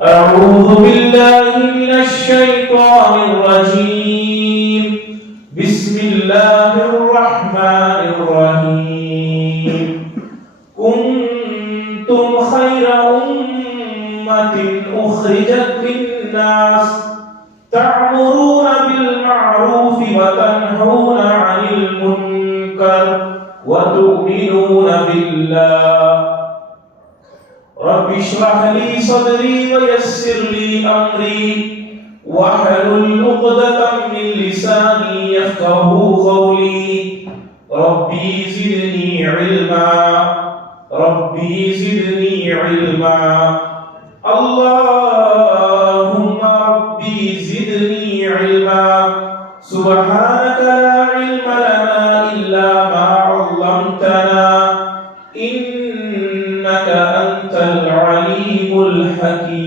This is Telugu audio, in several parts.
أعوذ بالله من الشيطان الرجيم بسم الله الرحمن الرحيم كنتم خير أمة أخرجت للناس تأمرون بالمعروف وتنهون عن المنكر وتؤمنون بالله رب اشرح لي صدري ويسر لي أمري واحلل عقدة من لساني يفقهوا قولي ربي زدني علما ربي زدني علما اللهم ربي زدني علما سبحانك لا علم لنا إلا ما علمتنا إنك أنت العليم الحكيم.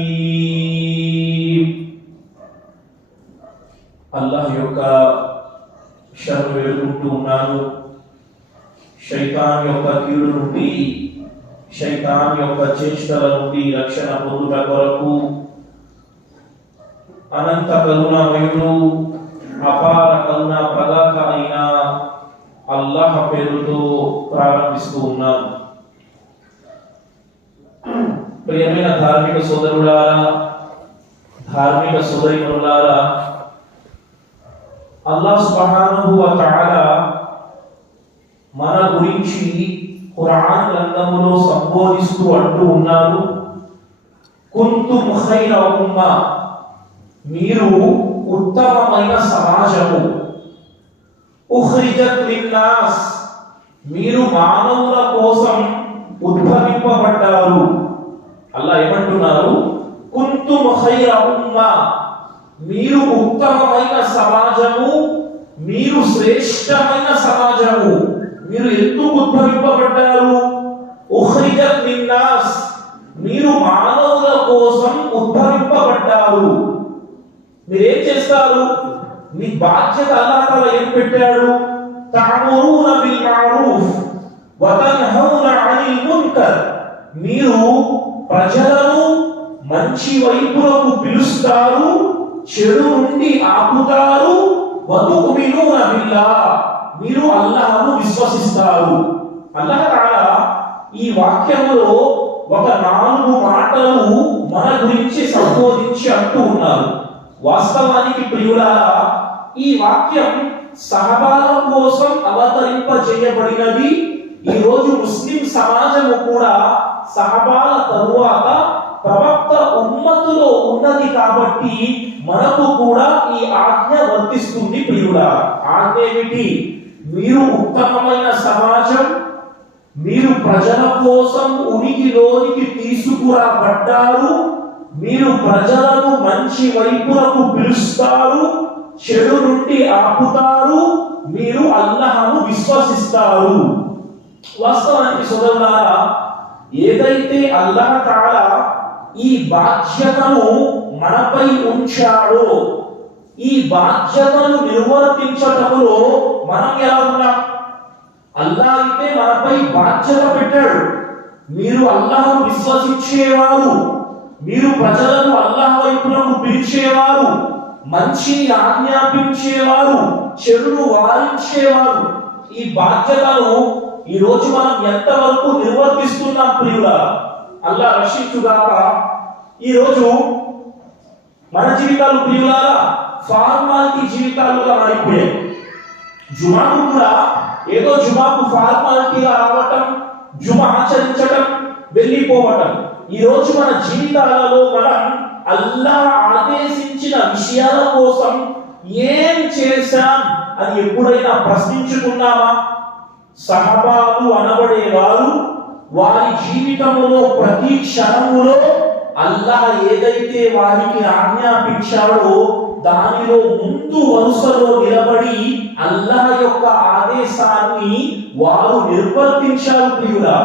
الله يوكا شر يلقونانو شيطان يوكا కీడు నుండి శైతాన్ యొక్క చేష్టల నుండి రక్షణ పొందుట కొరకు అనంత కరుణామయుడు అపార కరుణ ప్రదాత అయిన అల్లాహ్ పేరుతో ప్రారంభిస్తూ ఉన్నాను. ప్రియమైన ధార్మిక సోదరులారా, ధార్మిక సోదరీమణులారా, అల్లాహ్ సుబ్హానహు వ తఆలా మన గురించి ఖురాన్ గ్రంథములో సంబోధిస్తూ అంటూ ఉన్నారు, కుంతుం ఖైర ఉమ్మా, మీరు ఉత్తమమైన సమాజము, ఉఖ్రిజత్ లిన్నాస్, మీరు మానవుల కోసం ఉద్భవింపబడ్డారు. అల్లాహ్ ఏమంటున్నారు, కుంతుం ఖైర ఉమ్మా, మీరు ఉత్తమమైన సమాజము, మీరు శ్రేష్టమైన సమాజము. మీరు ఎందుకు ఉద్భవింపబడ్డారు? ఉఖ్రిజత్ లిన్నాస్, మీరు మానవుల కోసం ఉద్భవింపబడ్డారు. మీరేం చేస్తారు? మీ బాధ్యత అల్లాహ్ తఆలా ఏం పెట్టాడు? తఅమురూన బిల్ మఅరూఫ్ వ తన్హౌన అనిల్ మున్కర్, మీరు ప్రజలను మంచి వైపులకు పిలుస్తారు, చెడు నుండి ఆపుతారు. వ తుమినూన బిల్లాహ్, మీరు అల్లాహ్ను విశ్వసిస్తారు. అల్లాహ్ తఆలా ఈ వాక్యములో ఒక 4 మాటలు మన గురించి సంబోధించి అంటూ ఉన్నారు. వాస్తవానికి ప్రియులారా, ఈ వాక్యం సహబాల కోసం అవతరింపజేయబడినది. ఈ రోజు ముస్లిం సమాజము కూడా సహబాల తరువాత ప్రవక్త ఉమ్మతులో ఉన్నది కాబట్టి మనకు కూడా ఈ ఆజ్ఞ వర్తిస్తుంది. ప్రియులారా, ఆజ్ఞ ఏమిటి? మీరు ఉత్తమమైన సమాజం, మీరు ప్రజల కోసం ఉనికిలోనికి తీసుకురాబడ్డారు, మీరు ప్రజలను మంచి వైపులకు పిలుస్తారు, చెడు నుండి ఆపుతారు, మీరు అల్లాహ్ను విశ్వసిస్తారు. వాస్తవానికి సోదరులారా, ఏదైతే అల్లాహ్ తఆలా ఈ బాధ్యతను మనపై ఉంచాడో, ఈ బాధ్యతను నిర్వర్తించటంలో మనం ఎలా ఉన్నాం? అల్లాహ్ అయితే మనపై బాధ్యత పెట్టాడు. మీరు అల్లాహ్ను విశ్వసించేవారు, మీరు ప్రజలను అల్లాహ్ వైపునకు పిలిచేవారు, మంచిని ఆజ్ఞాపించేవారు, చెడును వారించేవారు. ఈ బాధ్యతను ఈ రోజు మనం ఎంతవరకు నిర్వర్తిస్తున్నాం ప్రియులారా? అల్లాహ్ రక్షించుగాక. ఈ రోజు మన జీవితాలు ప్రియులారా ఫార్మాలిటీ జీవితాలుగా మారిపోయాయి. జుమాకు కూడా ఏదో జుమాకు ఫార్మాలిటీగా రావటం, జుమా ఆచరించటం, వెళ్ళిపోవటం. ఈ రోజు మన జీవితాలలో మనం అల్లాహ్ ఆదేశించిన విషయాల కోసం ఏం చేశాం అని ఎప్పుడైనా ప్రశ్నించుకున్నామా? సహబాలు అనబడేవారు వారి జీవితంలో ప్రతి క్షణములో అల్లాహ్ ఏదైతే వారికి ఆజ్ఞాపించాడో దానిలో ముందు వరుసలో నిలబడి అల్లాహ్ యొక్క ఆదేశాన్ని వారు నిర్వర్తించారు. ప్రియులా,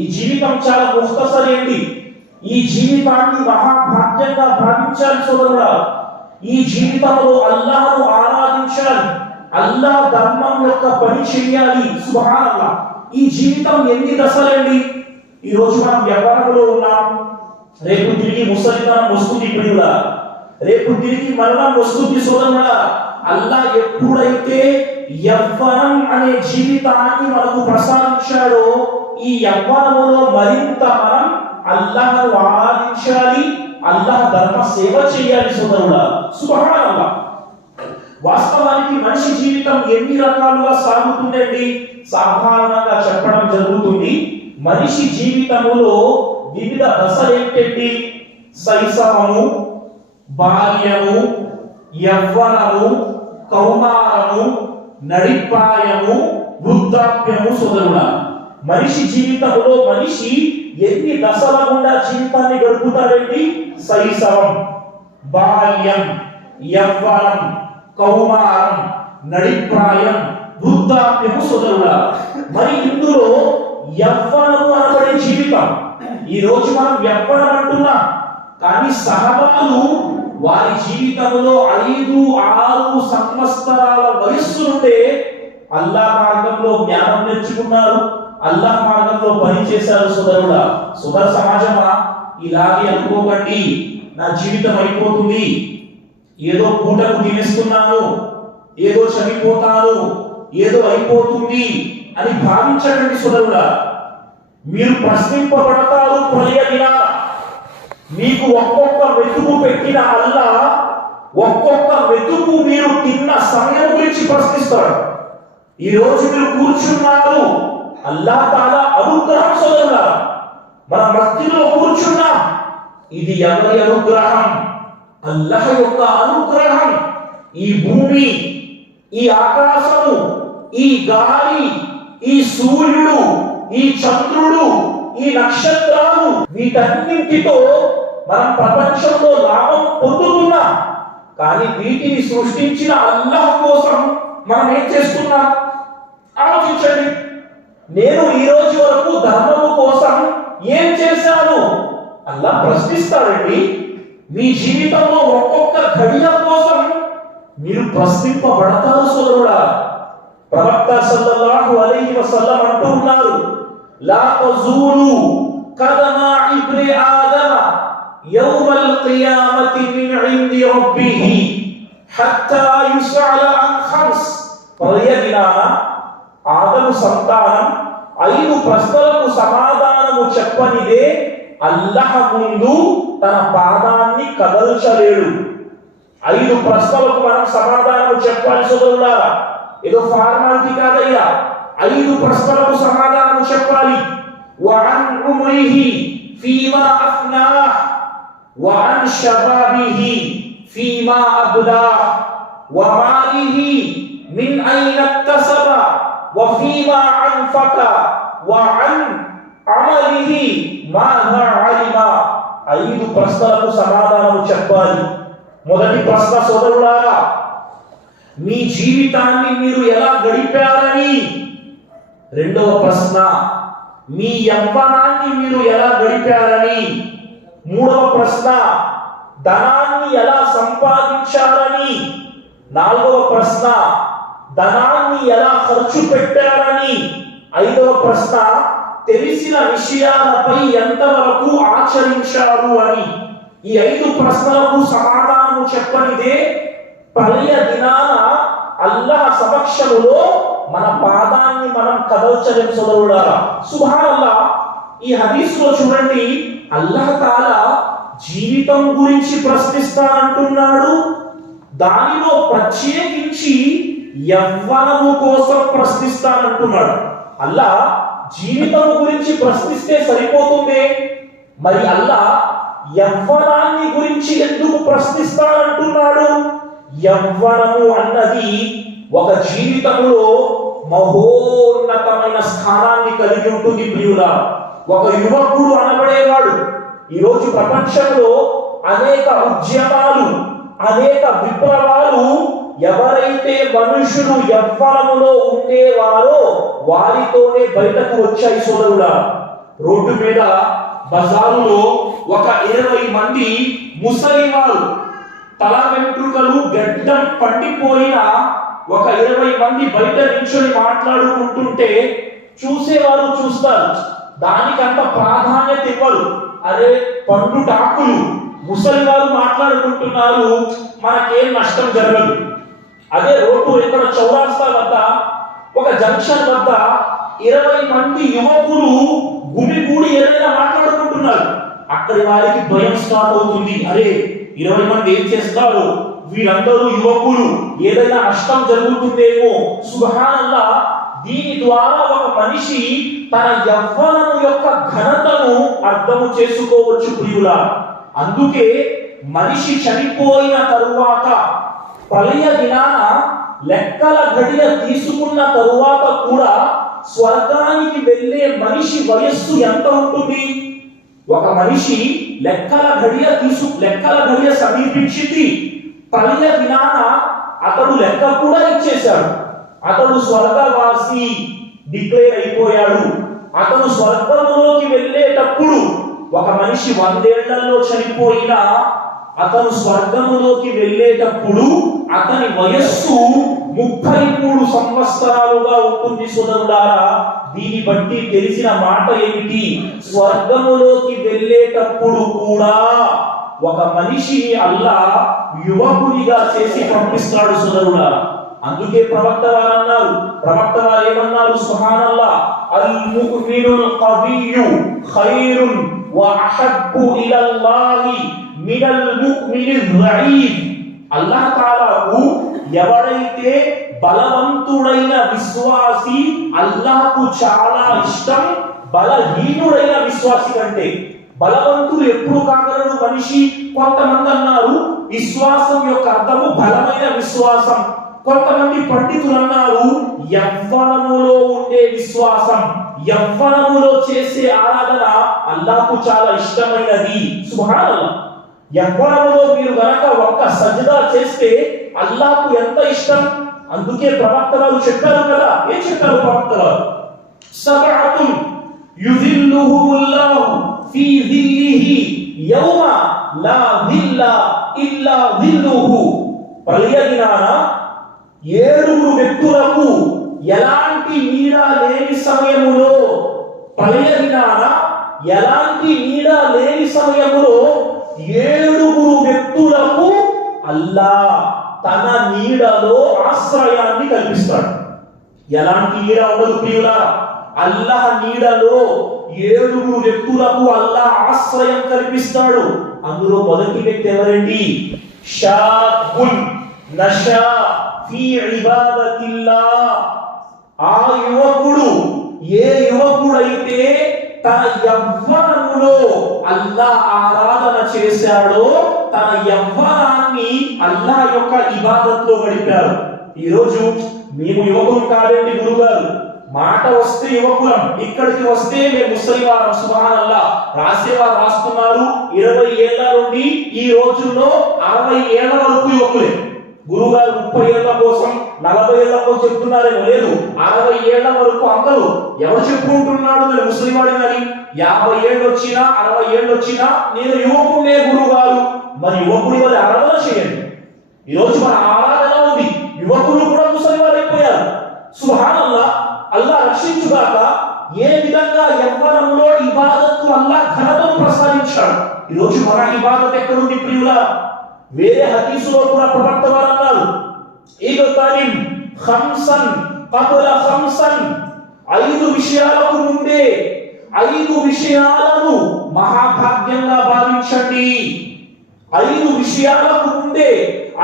ఈ జీవితం చాలా ముఖ్తసరైంది. ఈ జీవితాన్ని మహాభాగ్యంగా భావించాలి సోదరుడా. ఈ జీవితంలో అల్లాహ్ను ఆరాధించాలి, అల్లాహ్ ధర్మం యొక్క పని చేయాలి. సుబ్హానల్లాహ్. ఈ జీవితం ఎన్ని దశలండి? ఈ రోజు మనం వ్యవహారంలో ఉన్నాం, రేపు తిరిగి ముసలితనం వస్తుంది ప్రియుల, రేపు తిరిగి మరణం వస్తుంది సోదరుడా. అల్లాహ్ ఎప్పుడైతే యవ్వనం అనే జీవితాన్ని మనకు ప్రసాదించాడో ఈ యవ్వనములో మరింత మనం అల్లాహ్ను ఆరాధించాలి, అల్లాహ్ ధర్మ సేవ చేయాలి సోదరుడా. సుబ్హానల్లాహ్. వాస్తవానికి మనిషి జీవితం ఎన్ని రకాలుగా సాగుతుందండి? సాధారణంగా చెప్పడం జరుగుతుంది, మనిషి జీవితములో వివిధ దశలు ఏంటండి? శైశవము, బాల్యము, యవ్వనము, కౌమారము, నడిప్రాయము, వృద్ధాప్యము సోదరుడా. మనిషి జీవితంలో మనిషి ఎన్ని దశల గుండా జీవితాన్ని గడుపుతాడండి? శైశవం, బాల్యం, యవ్వనం, కౌమారం, నడిప్రాయం, వృద్ధాప్యము సోదరుడా. మరి ఇందులో యవ్వనము అనబడే జీవితం, ఈ రోజు మనం యవ్వనం అంటున్నాం, కానీ సహబాలు వారి జీవితంలో 5-6 సంవత్సరాల వయస్సు నుండే అల్లాహ్ మార్గంలో జ్ఞానం నేర్చుకున్నారు, అల్లాహ్ మార్గంలో పని చేశారు సోదరుడా. సోదర సమాజమా, ఇలాగే అనుకోకండి నా జీవితం అయిపోతుంది, ఏదో పూటకు తినేస్తున్నాను, ఏదో చనిపోతాను, ఏదో అయిపోతుంది అని భావించకండి సోదరుడా. మీరు ప్రశ్నింపబడతారు ప్రళయ దినాన. మీకు ఒక్కొక్క మెతుకు పెట్టిన అల్లాహ్ ఒక్కొక్క మెతుకు మీరు తిన్న సమయం గురించి ప్రశ్నిస్తాడు. ఈ రోజు మీరు కూర్చున్నారు, అల్లాహ్ తాలా అనుగ్రహం సోదరుడా. మన మస్జిద్లో కూర్చున్నాం, ఇది ఎవరి అనుగ్రహం? అల్లాహ్ యొక్క అనుగ్రహం. ఈ భూమి, ఈ ఆకాశము, ఈ గాలి, ఈ సూర్యుడు, ఈ చంద్రుడు, ఈ నక్షత్రాలు, వీటన్నింటితో మనం ప్రపంచంలో లాభం పొందుతున్నాం. కానీ వీటిని సృష్టించిన అల్లాహ్ కోసం మనం ఏం చేస్తున్నాం? ఆలోచించండి. నేను ఈ రోజు వరకు ధర్మము కోసం ఏం చేశాను? అల్లాహ్ ప్రశ్నిస్తాడండి. మీ జీవితంలో ఒక్కొక్క ఘడియ కోసం మీరు ప్రశ్నింపబడతారు సోదరుడా. ప్రవక్త సల్లల్లాహు అలైహి వసల్లం అంటూ ఉన్నారు, లా తజూలు కదమా ఇబ్ని ఆదమ యౌమల్ ఖియామతి మిన్ ఇంది రబ్బిహి హత్తా యుస్అల అన్ ఖమ్స్. ప్రళయదినాన ఆదము సంతానం 5 ప్రశ్నలకు సమాధానము చెప్పనిదే అల్లాహ్ ముందు తన పాదాన్ని కదల్చలేడు. 5 ప్రశ్నలకు మనం సమాధానం చెప్పాలి సోదరులారా. ఏదో ఫార్మాలిటీ కాదయ్యా, 5 ప్రశ్నలకు సమాధానం చెప్పాలి. వఅన్ ఉమ్రిహి ఫీమా అఫ్నాహ్ వఅన్ షబాబిహి ఫీమా అబ్లాహ్ వమాలిహి మిన్ ఐన ఇక్తసబ వఫీమా అన్ఫక వఅన్ అమలిహి మాహా అలిమ. 5 ప్రశ్నలకు సమాధానం చెప్పాలి. మొదటి ప్రశ్న సోదరులారా, మీ జీవితాన్ని మీరు ఎలా గడిపారని. రెండవ ప్రశ్న, మీ యవ్వనాన్ని మీరు ఎలా గడిపారని. మూడవ ప్రశ్న, ధనాన్ని ఎలా సంపాదించారని. నాలుగవ ప్రశ్న, ధనాన్ని ఎలా ఖర్చు పెట్టారని. ఐదవ ప్రశ్న, తెలిసిన విషయాలపై ఎంతవరకు ఆచరించారు అని. ఈ 5 ప్రశ్నలకు సమాధానం చెప్పనిదే ప్రళయ దినాన అల్లాహ్ సమక్షములో మన పాదాన్ని మనం కదల్చలేం సోదరులారా. సుబ్హానల్లాహ్. ఈ హదీసులో చూడండి, అల్లాహ్ తాలా జీవితం గురించి ప్రశ్నిస్తానంటున్నాడు, దానిలో ప్రత్యేకించి యవ్వనము కోసం ప్రశ్నిస్తానంటున్నాడు. అల్లాహ్ జీవితం గురించి ప్రశ్నిస్తే సరిపోతుందే, మరి అల్లాహ్ యవ్వనాన్ని గురించి ఎందుకు ప్రశ్నిస్తానంటున్నాడు? యవ్వనము అన్నది ఒక జీవితంలో మహోన్నతమైన స్థానాన్ని కలిగి ఉంటుంది ప్రియులా. ఒక యువకుడు అనబడేవాడు ఈరోజు ప్రపంచంలో అనేక ఉద్యమాలు, అనేక విప్లవాలు ఎవరైతే మనుషులు యవ్వనములో ఉండేవారో వారితోనే బయటకు వచ్చాయి సోదరుడా. రోడ్డు మీద, బజారులో ఒక 20 మంది ముసలివారు, తల వెంట్రుకలు గడ్డం పండిపోయిన ఒక 20 మంది బయట నిల్చొని మాట్లాడుకుంటుంటే చూసేవారు చూస్తారు, దానికంత ప్రాధాన్యత ఇవ్వరు. అరే పండుటాకులు ముసలి వారు మాట్లాడుకుంటున్నారు, మనకేం నష్టం జరగదు. అదే రోడ్డు ఇక్కడ చౌరాస్తా వద్ద ఒక జంక్షన్ వద్ద 20 మంది యువకులు గుమిగూడి ఏదైనా మాట్లాడుకుంటున్నారు. అక్కడి వారికి భయం స్టార్ట్ అవుతుంది. అరే 20 మంది ఏం చేస్తారు, వీళ్ళందరూ యువకులు, ఏదైనా నష్టం జరుగుతుందేమో. సుబ్హానల్లాహ్. దీని ద్వారా ఒక మనిషి తన యవ్వనం యొక్క ఘనతను అర్థము చేసుకోవచ్చు ప్రియులా. అందుకే మనిషి చనిపోయిన తరువాత ప్రళయ దినాన లెక్కల గడియ తీసుకున్న తరువాత కూడా స్వర్గానికి వెళ్ళే మనిషి వయస్సు ఎంత ఉంటుంది? ఒక మనిషి లెక్కల గడియ సమీపించింది, ప్రళయ దినాన అతడు లెక్క కూడా ఇచ్చేశాడు. అతడు స్వర్గవాసి డిక్లేర్ అయిపోయాడు. అతను స్వర్గంలోకి వెళ్ళేటప్పుడు ఒక మనిషి 100 ఏళ్లలో చనిపోయినా అతను స్వర్గంలోకి వెళ్ళేటప్పుడు అతని వయస్సు 33 సంవత్సరాలుగా ఉంటుంది. సోదరులారా, దీని బట్టి తెలిసిన మాట ఏమిటి? స్వర్గములోకి వెళ్ళేటప్పుడు కూడా ఒక మనిషిని అల్లాహ్ యువకునిగా చేసి పంపిస్తాడు సోదరులారా. అందుకే ప్రవక్త వారు అన్నారు, ప్రవక్త వారు ఏమన్నారు? సుబ్హానల్లాహ్, అల్ ముమినుల్ కవియ్యు ఖైరున్ వ అహబ్బు ఇలల్లాహి మినల్ ముమినిర్ రయీఫ్. అల్లాహ్ తాలాకు ఎవరైతే బలవంతుడైన విశ్వాసి అల్లాహ్కు చాలా ఇష్టం బలహీనుడైన విశ్వాసి కంటే. బలవంతుడు ఎప్పుడు కాగలడు మనిషి? కొంతమంది అన్నారు విశ్వాసం యొక్క అర్థము బలమైన విశ్వాసం. కొంతమంది పండితులు అన్నారు యవ్వనములో ఉండే విశ్వాసం, యవ్వనములో చేసే ఆరాధన అల్లాహ్కు చాలా ఇష్టమైనది. సుబ్హానల్లాహ్. యవ్వనములో మీరు గనక ఒక్క సజ్దా చేస్తే అల్లాహ్కు ఎంత ఇష్టం. అందుకే ప్రవక్త వారు చెప్పారు కదా, ఏం చెప్పారు ప్రవక్త వారు? సబఅతున్ యుజిల్లుహుముల్లాహు ఫీ జిల్లిహి యౌమ లా జిల్ల ఇల్లా జిల్లుహు. ప్రళయ దినాన 7 వ్యక్తులకు ఎలాంటి నీడ లేని సమయములో, ప్రళయ దినాన ఎలాంటి నీడ లేని సమయములో 7 వ్యక్తులకు అల్లాహ్ తన నీడలో ఆశ్రయాన్ని కల్పిస్తాడు. ఎలాంటి నీడ ఉండదు ప్రియులారా. అల్లాహ్ నీడలో 7 వ్యక్తులకు అల్లాహ్ ఆశ్రయం కల్పిస్తాడు. అందులో మొదటి వ్యక్తి ఎవరండి? షాబున్ నషా ఫీ ఇబాదతిల్లాహ్. ఆ యువకుడు, ఏ యువకుడైతే తన యవ్వనములో అల్లాహ్ ఆరాధన చేశాడో, తన యవ్వనాన్ని అల్లాహ్ యొక్క ఇబాదత్లో గడిపాడు. ఈ రోజు మేము యువకులు కాదండి గురుగారు, మాట వస్తే యువకులం, ఇక్కడికి వస్తే మేము ముసలివారం. సుబ్హానల్లాహ్. రాసేవారు రాస్తున్నారు 20 ఏళ్ల నుండి ఈ రోజుల్లో 60 ఏళ్ల వరకు యువకులే. గురుగారు 30 ఏళ్ల కోసం 40 ఏళ్ల కోసం చెప్తున్నారేమో, లేదు 60 ఏళ్ల వరకు అందరూ. ఎవరు చెప్పుకుంటున్నాడు నేను ముసలివాడిని అని? 50 ఏళ్ళు వచ్చినా 60 ఏళ్ళు వచ్చినా నేను యువకుడే గురుగారు. మరి యువకుడి వల్ల ఆరాధన చేయండి. ఈ రోజు మన ఆరాధన ఉంది, యువకులు కూడా ముసలివారు అయిపోయారు. సుబ్హానల్లాహ్. అల్లాహ్ రక్షించుగాక. ఏ విధంగా యవ్వనంలో ఇబాదత్తు అల్లాహ్ ఘనతను ప్రసాదించాడు. ఈ రోజు మన ఇబాదత్ ఎక్కడుంది ప్రియులా? వేరే హదీసులో కూడా ప్రవక్త వారు అన్నారు, ఇగ్తనిం ఖమ్సన్ కబల ఖమ్సన్. 5 విషయాలకు ముందే 5 విషయాలను మహాభాగ్యంగా భావించండి. 5 విషయాలకు ముందే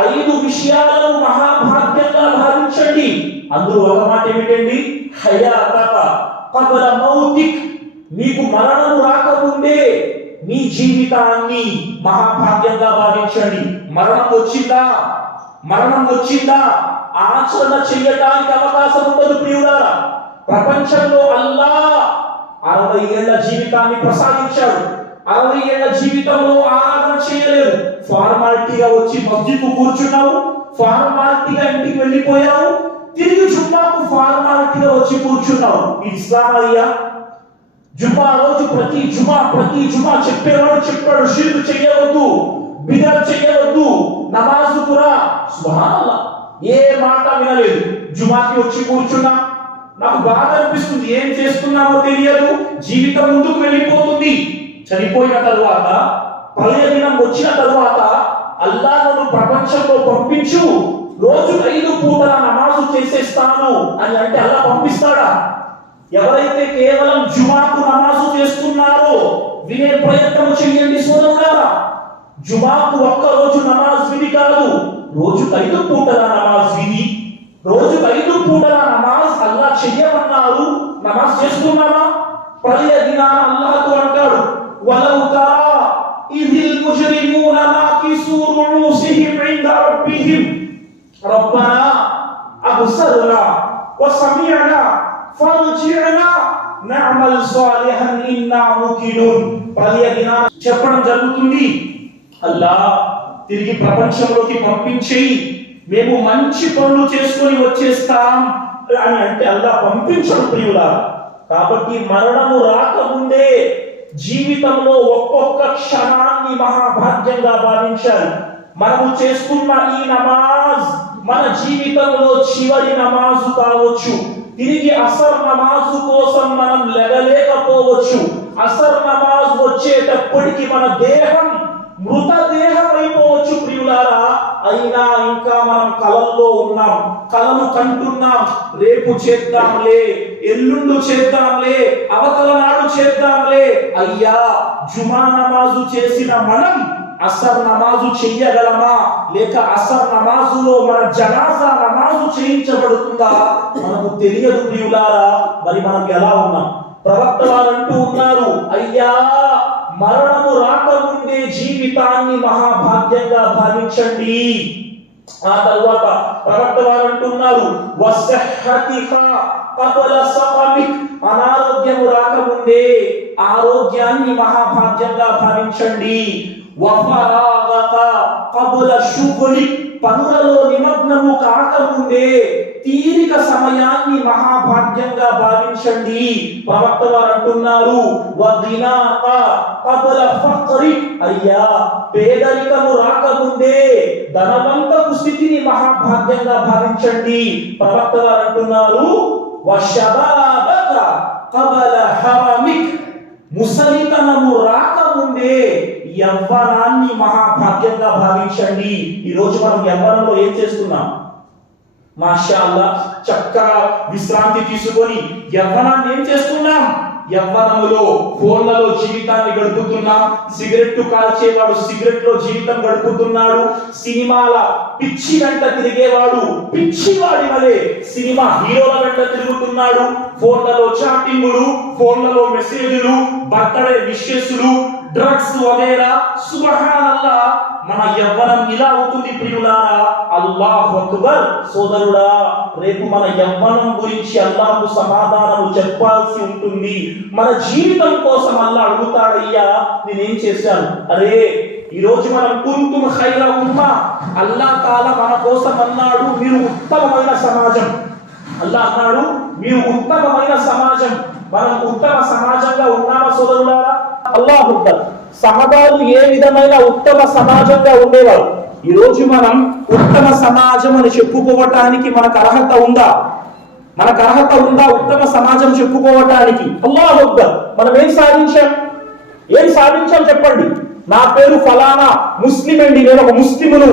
5 విషయాలను మహాభాగ్యంగా భావించండి. అందులో ఒక మాట ఏమిటండి? హయాతక కబల మౌతిక్. నీకు మరణం రాకముందే నీ జీవితాన్ని మహాభాగ్యంగా భావించండి. మరణం వచ్చిందా ఆచరణ చేయడానికి అవకాశం ఉండదు ప్రియులారా. ప్రపంచంలో అల్లాహ్ 60 ఏళ్ల జీవితాన్ని ప్రసాదించాడు. 60 ఏళ్ల జీవితంలో ఆరాధన చేయలేదు. ఫార్మాలిటీగా వచ్చి మస్జిద్కు కూర్చున్నావు, ఫార్మాలిటీగా ఇంటికి వెళ్ళిపోయావు, తిరిగి జుమ్మాకు ఫార్మాలిటీగా వచ్చి కూర్చున్నావు. ఇది ఇస్లాం అయ్యా? జుమ్మా రోజు ప్రతి జుమా చెప్పేవాడు చెప్పాడు, షిర్క్ చేయవద్దు, బిదత్ చేయవద్దు, నమాజుకు రా. సుబ్హానల్లాహ్. ఏ మాట వినలేదు. జుమాకి వచ్చి కూర్చున్నా, నాకు బాధ అనిపిస్తుంది, ఏం చేస్తున్నామో తెలియదు, జీవితం ముందుకు వెళ్ళిపోతుంది. చనిపోయిన తరువాత, ప్రళయ దినం వచ్చిన తరువాత అల్లాహ్ను ప్రపంచంలో పంపించు, రోజు 5 పూటల నమాజు చేసేస్తాను అని అంటే అల్లాహ్ పంపిస్తాడా? ఎవరైతే కేవలం జుమాకు నమాజు చేస్తున్నారో వినే ప్రయత్నం చేయండి సోదరులారా. జుమాకు ఒక్క రోజు నమాజ్ విధి కాదు, రోజు 5 పూటల నమాజ్ విధి. రోజు 5 పూటల నమాజ్ అల్లాహ్ చెయ్యమన్నారు, నమాజ్ చేస్తున్నామా? ప్రళయ దినాన అల్లాహ్తో అంటాడు, వలౌ తరా ఇదిల్ ముజ్రిమూన నాకిసు రూసిహిం ఇంద రబ్బిహిం రబ్బనా అబ్సర్నా వసమిఅనా ఫర్జిఅనా నఅమల్ సాలిహన్ ఇన్నా ముకినున్. ప్రళయ దినాన చెప్పడం జరుగుతుంది, అల్లాహ్ తిరిగి ప్రపంచంలోకి పంపించేయి, మేము మంచి పనులు చేసుకొని వచ్చేస్తాం అని అంటే అల్లాహ్ పంపించడు ప్రియులారా. కాబట్టి మరణము రాకముందే జీవితంలో ఒక్కొక్క క్షణాన్ని మహాభాగ్యంగా భావించాలి. మనము చేస్తున్న ఈ నమాజ్ మన జీవితంలో చివరి నమాజు కావచ్చు. తిరిగి అసర్ నమాజు కోసం మనం లెగలేకపోవచ్చు. అసర్ నమాజ్ వచ్చేటప్పటికి మన దేహం మృతదేహం అయిపోవచ్చు ప్రియులారా. అయినా ఇంకా మనం కలల్లో ఉన్నాం, కలను కంటున్నాం, రేపు చేద్దాంలే, ఎల్లుండు చేద్దాంలే, అవతల నాడు చేద్దాంలే. అయ్యా, జుమా నమాజు చేసిన మనం అసర్ నమాజు చెయ్యగలమా? లేక అసర్ నమాజులో మన జనాజా నమాజు చేయించబడుతుందా? మనకు తెలియదు ప్రియులారా. మరి మనం ఎలా ఉన్నాం? ప్రవక్త వారు అంటూ ఉన్నారు, అయ్యా మరణము రాకముందే జీవితాన్ని మహాభాగ్యంగా భావించండి. ఆ తరువాత ప్రవక్త వారు అంటున్నారు, వసహతికా కబల సఫమిక్, అనారోగ్యము రాకముందే ఆరోగ్యాన్ని మహాభాగ్యంగా భావించండి. వఫరాగక కబల షుగ్లి, పనులలో నిమగ్నము కాకముందే తీరిక సమయాన్ని మహాభాగ్యంగా భావించండి. ప్రవక్త వారు అంటున్నారు, వదినాక కబల ఫక్రి, అయ్యా పేదరికము రాకముందే ధనవంతపు స్థితిని మహాభాగ్యంగా భావించండి. ప్రవక్త వారు అంటున్నారు, వశబాబక కబల హరమిక్, ముసలితనము రాకముందే యవ్వనాన్ని మహాభాగ్యంగా భావించండి. ఈ రోజు మనం యవ్వనంలో ఏం చేస్తున్నాం? మాషాఅల్లాహ్, చక్కగా విశ్రాంతి తీసుకొని యవ్వనాన్ని ఏం చేస్తున్నాం? యవ్వనములో ఫోన్లలో జీవితాన్ని గడుపుతున్నాం. సిగరెట్ కాల్చేవాడు సిగరెట్ లో జీవితం గడుపుతున్నాడు. సినిమాల పిచ్చి వెంట తిరిగేవాడు పిచ్చివాడి వలె సినిమా హీరోల వెంట తిరుగుతున్నాడు. ఫోన్లలో చాటింగులు, ఫోన్లలో మెసేజ్లు, బర్త్డే విషెస్లు, డ్రగ్స్ వగైరా. సుబ్హానల్లాహ్, మన యవ్వనం ఇలా అవుతుంది ప్రియులారా. అల్లాహు అక్బర్. సోదరుడా, రేపు మన యవ్వనం గురించి అల్లాహ్కు సమాధానం చెప్పాల్సి ఉంటుంది. మన జీవితం కోసం అల్లాహ్ అడుగుతాడయ్యా, నేనేం చేశాను? అరే, ఈ రోజు మనం కుంతుం ఖైర ఉమ్మా, అల్లాహ్ తాలా మన కోసం అన్నాడు, మీరు ఉత్తమమైన సమాజం. అల్లాహ్ అన్నాడు, మీరు ఉత్తమమైన సమాజం. మనం ఉత్తమ సమాజంగా ఉన్నామా సోదరులారా? అల్లాహు అక్బర్. సహబాలు ఏ విధమైన ఉత్తమ సమాజంగా ఉండేవారు? ఈ రోజు మనం ఉత్తమ సమాజం అని చెప్పుకోవటానికి మనకు అర్హత ఉందా? మనకు అర్హత ఉందా ఉత్తమ సమాజం చెప్పుకోవటానికి? అల్లాహు అక్బర్. మనం ఏం సాధించాం? చెప్పండి. నా పేరు ఫలానా ముస్లిం అండి, నేను ఒక ముస్లిమును.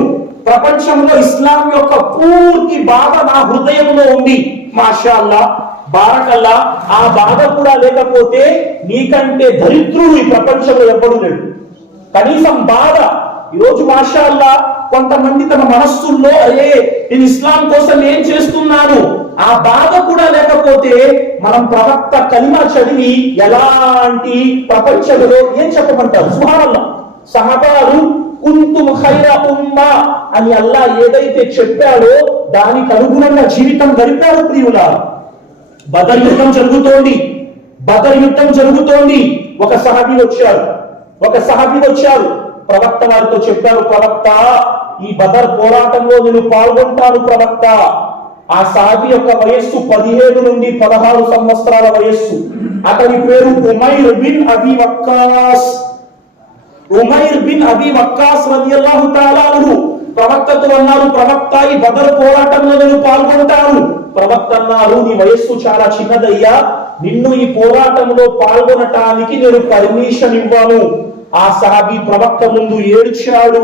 ప్రపంచంలో ఇస్లాం యొక్క పూర్తి బాధ నా హృదయంలో ఉంది. మాషాఅల్లాహ్, బారకల్లా. ఆ బాధ కూడా లేకపోతే నీకంటే దరిద్రుడు ఈ ప్రపంచంలో ఎవ్వడూ లేడు. కనీసం బాధ. ఈరోజు మాషాఅల్లాహ్ కొంతమంది తమ మనస్సుల్లో, అరే నేను ఇస్లాం కోసం ఏం చేస్తున్నాను, ఆ బాధ కూడా లేకపోతే మనం ప్రవక్త కలిమా చదివి ఎలాంటి ప్రపంచంలో ఏం చెప్పమంటారు? సుబ్హానల్లాహ్. సహబాలు కుంతుం ఖైర ఉమ్మా అని అల్లాహ్ ఏదైతే చెప్పాడో దానికి అనుగుణంగా జీవితం గడిపారు ప్రియులారా. బదర్ యుద్ధం జరుగుతోంది. ఒక సహాబీ వచ్చారు. ప్రవక్త వారితో చెప్పారు, ప్రవక్త ఈ బదర్ పోరాటంలో నేను పాల్గొంటాను ప్రవక్త. ఆ సహాబీ యొక్క వయస్సు 17 నుండి 16 సంవత్సరాల వయస్సు. అతని పేరు ఉమైర్ బిన్ అబీ వక్కాస్ రలియల్లాహు తఆలా అన్హు. ప్రవక్తతో అన్నారు, ప్రవక్త ఈ బదర్ పోరాటంలో నేను పాల్గొంటాను. ప్రవక్త అన్నారు, నీ వయస్సు చాలా చిన్నదయ్యా, నిన్ను ఈ పోరాటంలో పాల్గొనటానికి నేను పర్మిషన్ ఇవ్వను. ఆ సహాబీ ప్రవక్త ముందు ఏడ్చాడు.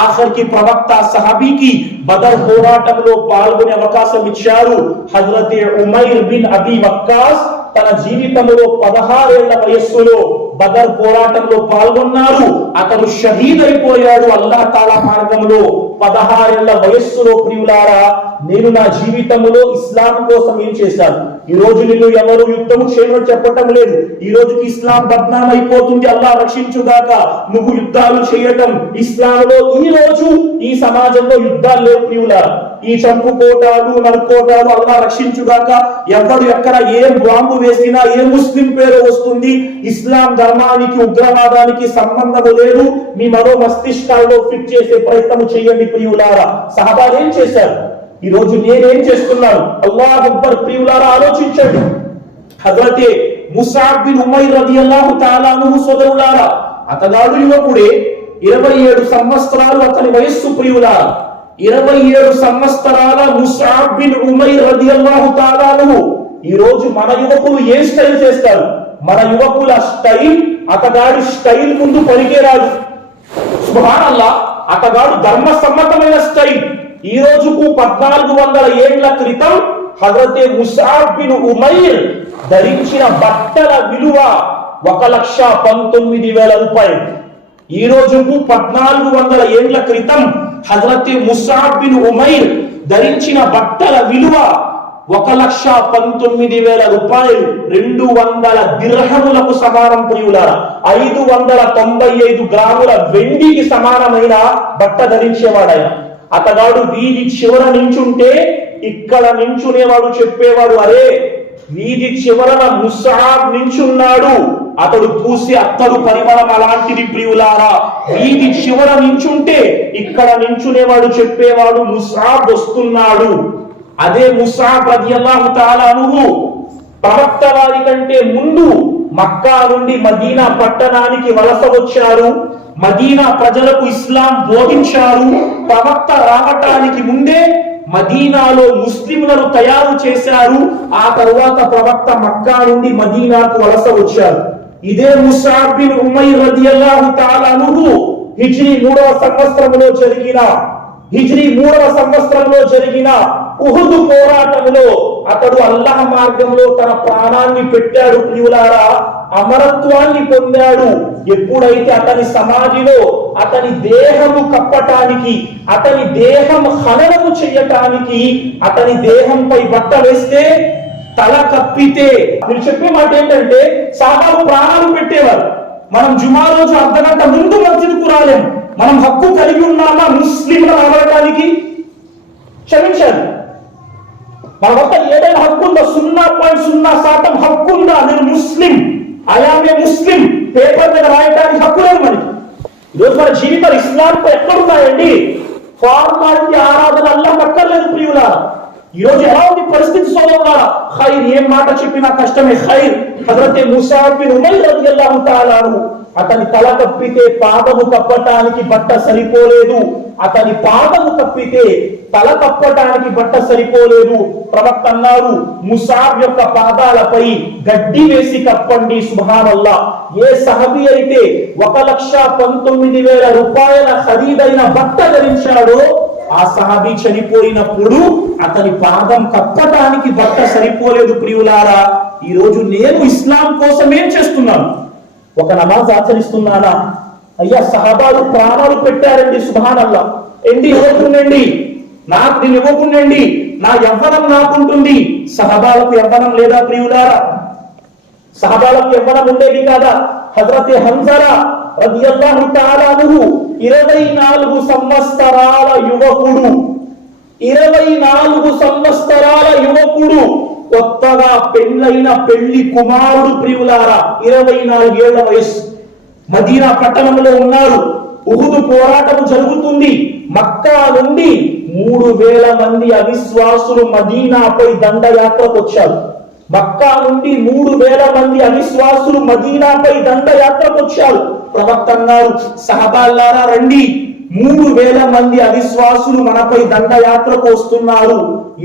ఆఖరికి ప్రవక్త సహాబీకి బదర్ పోరాటంలో పాల్గొనే అవకాశం ఇచ్చారు. Hazrat Umair bin Abi Waqqas తన జీవితంలో 16 ఏళ్ల వయస్సులో బదర్ పోరాటంలో పాల్గొన్నారు. అతను షహీద్ అయిపోయాడు అల్లాహ్ తాలా మార్గంలో 16 ఏళ్ల వయస్సులో. ప్రియులారా, నేను నా జీవితంలో ఇస్లాం కోసం ఏం చేశాను? ఈ రోజు నిన్ను ఎవరు యుద్ధము చేయమని చెప్పటం లేదు. ఈ రోజుకి ఇస్లాం బద్నాం అయిపోతుంది, అల్లాహ్ రక్షించుగాక. నువ్వు యుద్ధాలు చేయటం ఇస్లాంలో ఈ రోజు ఈ సమాజంలో యుద్ధాలు లేవు ప్రియులారా. ఈ చంపుకోటాలు నరుకోటాలు అల్లాహ్ రక్షించుగాక. ఎవడు ఎక్కడ ఏం బాంబు వేసినా ఏ ముస్లిం పేరు వస్తుంది. ఇస్లాం ధర్మానికి ఉగ్రవాదానికి సంబంధం లేదు. మీ మరో మస్తిష్కాల్లో ఫిట్ చేసే ప్రయత్నం చేయండి ప్రియులారా. సహబాలు ఏం చేశారు? ఈ రోజు నేనేం చేస్తున్నాను? అల్లాహ్ అక్బర్. ప్రియులారా, ఆలోచించండి. హజరతే ముసాబ్ బిన్ ఉమైర్ రలియల్లాహు తఆలా అన్హు సోదరులారా, అతగాడు యువకుడే. 27 సంవత్సరాలు అతని వయస్సు ప్రియులారా. 27 సంవత్సరాల ముసాబ్ బిన్ ఉమైర్ రలియల్లాహు తఆలా అన్హు. ఈ రోజు మన యువకులు ఏ స్టైల్ చేస్తారు? మన యువకుల స్టైల్ అతగాడి స్టైల్ ముందు పనికిరాదు. సుబ్హానల్లాహ్, అతగాడు ధర్మసమ్మతమైన స్టైల్. ఈ రోజుకు 1400 ఏళ్ల క్రితం హజరతే ముసాబ్ బిన్ ఉమైర్ ధరించిన బట్టల విలువ 1,19,000 రూపాయలు. ఈ రోజుకు 1400 ఏళ్ల క్రితం హజరతే ముసాబ్ బిన్ ఉమైర్ ధరించిన బట్టల విలువ 1,19,000 రూపాయలు. 200 దిర్హములకు సమానం ప్రియులారా. 595 గ్రాముల వెండికి సమానమైన బట్ట ధరించేవాడాయన. అతగాడు వీధి చివర నించుంటే ఇక్కడ నించునేవాడు చెప్పేవాడు, అరే వీధి చివరన ముసాబ్ నించున్నాడు. అతడు పూసి అత్తరు పరిమళం అలాంటిది ప్రియులారా. వీధి చివర నించుంటే ఇక్కడ నించునేవాడు చెప్పేవాడు, ముసాబ్ వస్తున్నాడు. అదే ముసాబ్ రలియల్లాహు తఆలా అన్హు ప్రవక్త వారి కంటే ముందు మక్కా నుండి మదీనా పట్టణానికి వలస వచ్చారు. మదీనా ప్రజలకు ఇస్లాం బోధించారు. ప్రవక్త రావటానికి ముందే మదీనాలో ముస్లింలను తయారు చేశారు. ఆ తరువాత ప్రవక్త మక్కా నుండి మదీనాకు వలస వచ్చారు. ఇదే ముసాబ్ బిన్ ఉమైర్ రలియల్లాహు తఆలా అన్హు హిజ్రీ 3వ సంవత్సరంలో జరిగిన ఉహుద్ పోరాటంలో అతడు అల్లాహ్ మార్గంలో తన ప్రాణాన్ని పెట్టాడు ప్రియులారా. అమరత్వాన్ని పొందాడు. ఎప్పుడైతే అతని సమాధిలో అతని దేహము కప్పటానికి, అతని దేహం హననము చేయటానికి అతని దేహంపై బట్ట వేస్తే, తల కప్పితే, మీరు చెప్పే మాట ఏంటంటే సహాబాలు ప్రాణాలు పెట్టేవారు. మనం జుమా రోజు అర్ధగంట ముందు మస్జిద్కు రాలేం. మనం హక్కు కలిగి ఉన్నామా ముస్లింలు రావడానికి? క్షమించాలి, మన వద్ద ఏదైనా హక్కు ఉందా? 0.0% హక్కు ఉందా? నేను ముస్లిం, అయామే ముస్లిం పేపర్ మీద రాయడానికి హక్కు లేదు మనకి. ఈరోజు మన జీవితాలు ఇస్లాంపై ఎక్కడున్నాయండి? ఫార్మాలిటీ ఆరాధన అల్లాహ్ అక్కర్లేదు ప్రియులారా. ఈ రోజు ఎలా ఉంది పరిస్థితి సోదరులారా? ఖైర్, ఏం మాట చెప్పినా కష్టమే. ఖైర్, హజరతే ముసాబ్ బిన్ ఉమైర్ రలియల్లాహు తఆలా అన్హు అతని తల కప్పితే పాదము కప్పటానికి బట్ట సరిపోలేదు. అతని పాదము కప్పితే తల కప్పటానికి బట్ట సరిపోలేదు. ప్రవక్త అన్నారు, ముసాబ్ యొక్క పాదాలపై గడ్డి వేసి కప్పండి. సుబ్హానల్లాహ్. ఏ సహబీ అయితే 1,19,000 రూపాయల ఖరీదైన బట్ట ధరించాడో ఆ సహాబీ చనిపోయినప్పుడు అతని పాదం కప్పటానికి బట్ట సరిపోలేదు ప్రియులారా. ఈ రోజు నేను ఇస్లాం కోసం ఏం చేస్తున్నాను? ఒక నమాజ్ ఆచరిస్తున్నానా? అయ్యా, సహాబాలు ప్రాణాలు పెట్టారండి. సుబ్హానల్లాహ్. ఎండి ఇవ్వకుండండి, నాకు నేను ఇవ్వకుండండి, నా యవ్వనం నాకుంటుంది. సహాబాలకు యవ్వనం లేదా ప్రియులారా? సహాబాలకు యవ్వనం ఉండేది కాదా? హజరతే హంజలా రలియల్లాహు తఆలా అన్హు 24 సంవత్సరాల యువకుడు. 24 సంవత్సరాల యువకుడు, కొత్తగా పెళ్ళైన పెళ్లి కుమారుడు ప్రియులారా. 24 ఏళ్ల వయస్సు. మదీనా పట్టణంలో ఉన్నారు. ఉహుద్ పోరాటం జరుగుతుంది. మక్కా నుండి 3000 మంది అవిశ్వాసులు మదీనాపై దండయాత్రకు వచ్చారు. మక్కా నుండి 3000 మంది అవిశ్వాసులు మదీనాపై దండయాత్రకు వచ్చారు. ప్రవక్త అన్నారు, సహబాల్లారా రండి, 3000 మంది అవిశ్వాసులు మనపై దండయాత్రకు వస్తున్నారు.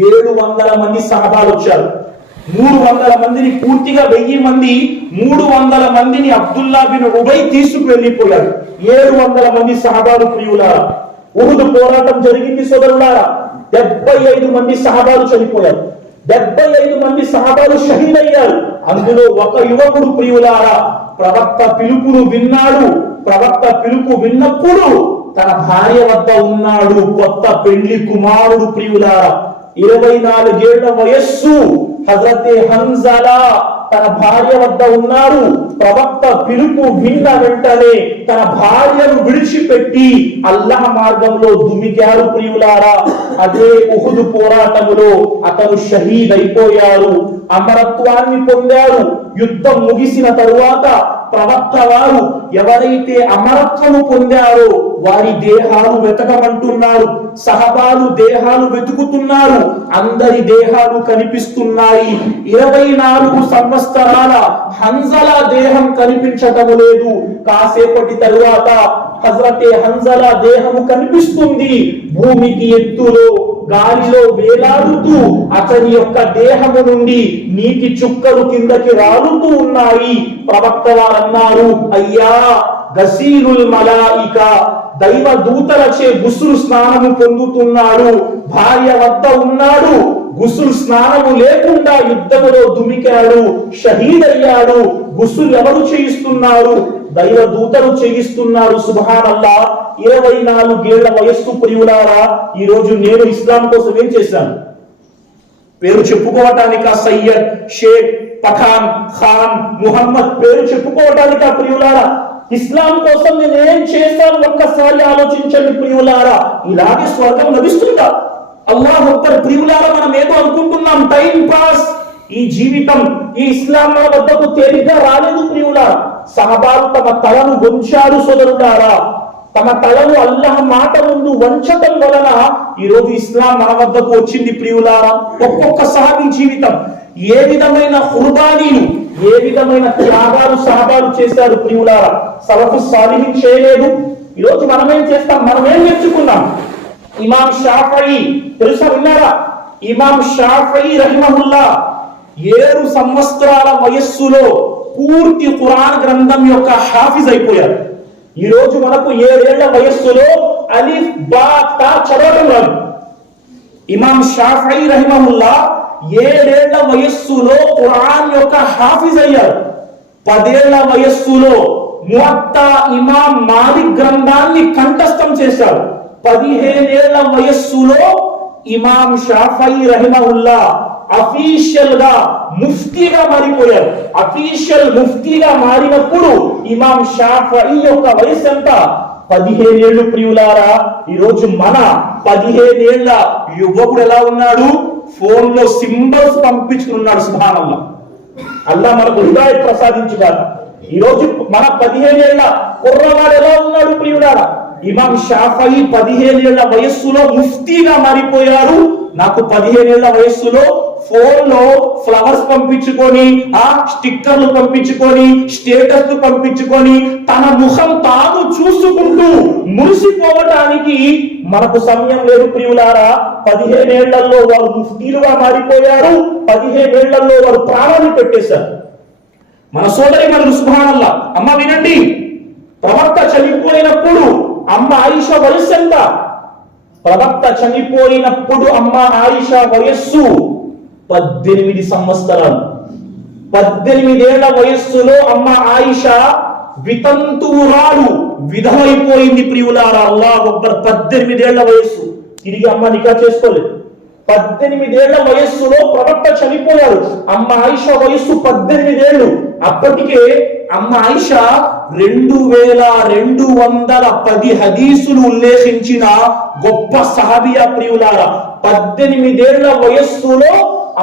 700 మంది సహబాలు వచ్చారు. 300 మందిని పూర్తిగా 1000 మంది 300 మందిని అబ్దుల్లా బిన్ ఉబై తీసుకు వెళ్ళిపోయారు. 700 మంది సహాబాలు ప్రియులారా. ఉహుద్ పోరాటం జరిగింది సోదరులారా. 75 మంది సహాబాలు చనిపోయారు. 75 మంది సహాబాలు షహీద్ అయ్యారు. అందులో ఒక యువకుడు ప్రియులారా ప్రవక్త పిలుపును విన్నాడు. ప్రవక్త పిలుపు విన్నప్పుడు తన భార్య వద్ద ఉన్నాడు. కొత్త పెళ్లి కుమారుడు ప్రియులారా. 24 ఏళ్ల వయస్సు. హజరతే హంజలా తన భార్య వద్ద ఉన్నారు. ప్రవక్త పిలుపు విన్న వెంటనే తన భార్యను విడిచిపెట్టి అల్లాహ్ మార్గంలో దుమికారు ప్రియులారా. అదే ఉహుద్ పోరాటములో అతను షహీద్ అయిపోయారు. అమరత్వాన్ని పొందారు. యుద్ధం ముగిసిన తరువాత ప్రవక్త వారు ఎవరైతే అమరత్వము పొందారో వారి దేహాలు వెతకమంటున్నారు. సహబాలు దేహాలు వెతుకుతున్నారు. అందరి దేహాలు కనిపిస్తున్నాయి. 24 సంవత్సరాల హంజలా దేహం కనిపించటం లేదు. కాసేపటి తరువాత హజరతే హంజలా దేహము కనిపిస్తుంది. భూమికి ఎత్తులో గాలిలో వేలాడుతూ అతని యొక్క దేహము నుండి నీటి చుక్కలు కిందకి రాలుతూ ఉన్నాయి. ప్రవక్త వారన్నారు, అయ్యా గసీలుల్ మలాయిక, దైవ దూతలచే గుస్లు స్నానము పొందుతున్నాడు. భార్య వద్ద ఉన్నాడు. గుస్లు స్నానము లేకుండా యుద్ధములో దుమికాడు, షహీద్ అయ్యాడు. గుస్లు ఎవరు చేయిస్తున్నారు? దైవ దూతలు చేయిస్తున్నారు. సుబ్హానల్లా. 24 ఏళ్ల వయస్సు ప్రియులారా. ఈ రోజు నేను ఇస్లాం కోసం ఏం చేశాను? పేరు చెప్పుకోవటానిక సయ్యద్, షేక్, పఠాన్, ఖాన్, ముహమ్మద్ పేరు చెప్పుకోవటానిక ప్రియులారా? ఇస్లాం కోసం నేను ఏం చేశాను ఒక్కసారి ఆలోచించండి ప్రియులారా. ఇలాగే స్వర్గం లభిస్తుందా? అల్లాహ్ అక్బర్ ప్రియులారా. మనం ఏదో అనుకుంటున్నాం టైం పాస్. ఈ జీవితం ఈ ఇస్లాం మన వద్దకు తేలిగ్గా రాలేదు ప్రియులారా. సహబాలు తమ తలను వంచారు సోదరులారా. తమ తలను అల్లాహ్ మాట ముందు వంచటం వలన ఈ రోజు ఇస్లాం మన వద్దకు వచ్చింది ప్రియులారా. ఒక్కొక్క సహాబీ జీవితం ఏ విధమైన ఖుర్బానీలు, ఏ విధమైన త్యాగాలు సహబాలు చేశారు ప్రియులారా. సలఫు సాలిహీన్ చేయలేదు. ఈ రోజు మనమేం చేస్తాం? మనమేం నేర్చుకున్నాం? ఇమాం షాఫీ తెలుసా, విన్నారా? ఇమాం షాఫీ రహిమహుల్లా 7 సంవత్సరాల వయస్సులో పూర్తి ఖురాన్ గ్రంథం యొక్క హాఫిజ్ అయిపోయారు. ఈ రోజు మనకు 7 ఏళ్ల వయస్సులో అలిఫ్ బా తా చదవడం రాదు. ఇమాం షాఫీ రహిమహుల్లా 7 ఏళ్ల వయస్సులో ఖురాన్ యొక్క హాఫిజ్ అయ్యారు. 10 ఏళ్ల వయస్సులో మువత్తా ఇమాం మాలిక్ గ్రంథాన్ని కంఠస్థం చేశారు. 15 ఏళ్ల వయస్సులో ఇమాం షాఫీ రహిమహుల్లా అఫీషియల్ గా ముఫ్తీగా మారిపోయారు. అఫీషియల్ ముఫ్తీగా మారినప్పుడు ఇమాం షాఫీ యొక్క వయసు ఎంత? 15 ఏళ్ళు ప్రియులారా. ఈ రోజు మన 15 ఏళ్ల యువకుడు ఎలా ఉన్నాడు? ఫోన్ లో సింబల్స్ పంపించుకున్నాడు. సుబ్హానల్లాహ్. అల్లాహ్ మనకు హిదాయత్ ప్రసాదించుగాక. ఈ రోజు మన 15 ఏళ్ల కుర్రవాడు ఎలా ఉన్నాడు ప్రియులారా? ఇమాం షాఫీ 15 ఏళ్ల వయస్సులో ముఫ్తీగా మారిపోయారు. నాకు 15 ఏళ్ల వయస్సులో ఫోన్ లో ఫ్లవర్స్ పంపించుకొని, ఆ స్టిక్కర్లు పంపించుకొని, స్టేటస్ పంపించుకొని తన ముఖం తాను చూసుకుంటూ మురిసిపోవటానికి మనకు సమయం లేదు ప్రియులారా. 15 ఏళ్లలో వారు ముఫ్తీలుగా మారిపోయారు. 15 ఏళ్లలో వారు ప్రాణాలు పెట్టేశారు. మన సోదరి మనకు సుబ్హానల్లాహ్. అమ్మ వినండి, ప్రవక్త చనిపోయినప్పుడు అమ్మ ఆయిషా వయస్సు ఎంత? ప్రవక్త చనిపోయినప్పుడు అమ్మ ఆయిషా వయస్సు 18 సంవత్సరాలు. 18 ఏళ్ల వయస్సులో అమ్మ ఆయిషా వితంతువురాలు, విధవైపోయింది ప్రియులారా. అల్లాహు అక్బర్. 18 ఏళ్ల వయస్సు. తిరిగి అమ్మ నికా చేసుకోలేదు. 18 ఏళ్ల వయస్సులో ప్రవక్త చనిపోయారు. అమ్మ ఆయిషా వయస్సు 18 ఏళ్ళు. అప్పటికే అమ్మ ఆయిషా 2210 హదీసులు ఉల్లేఖించిన గొప్ప సహాబియా ప్రియులారా. 18 ఏళ్ల వయస్సులో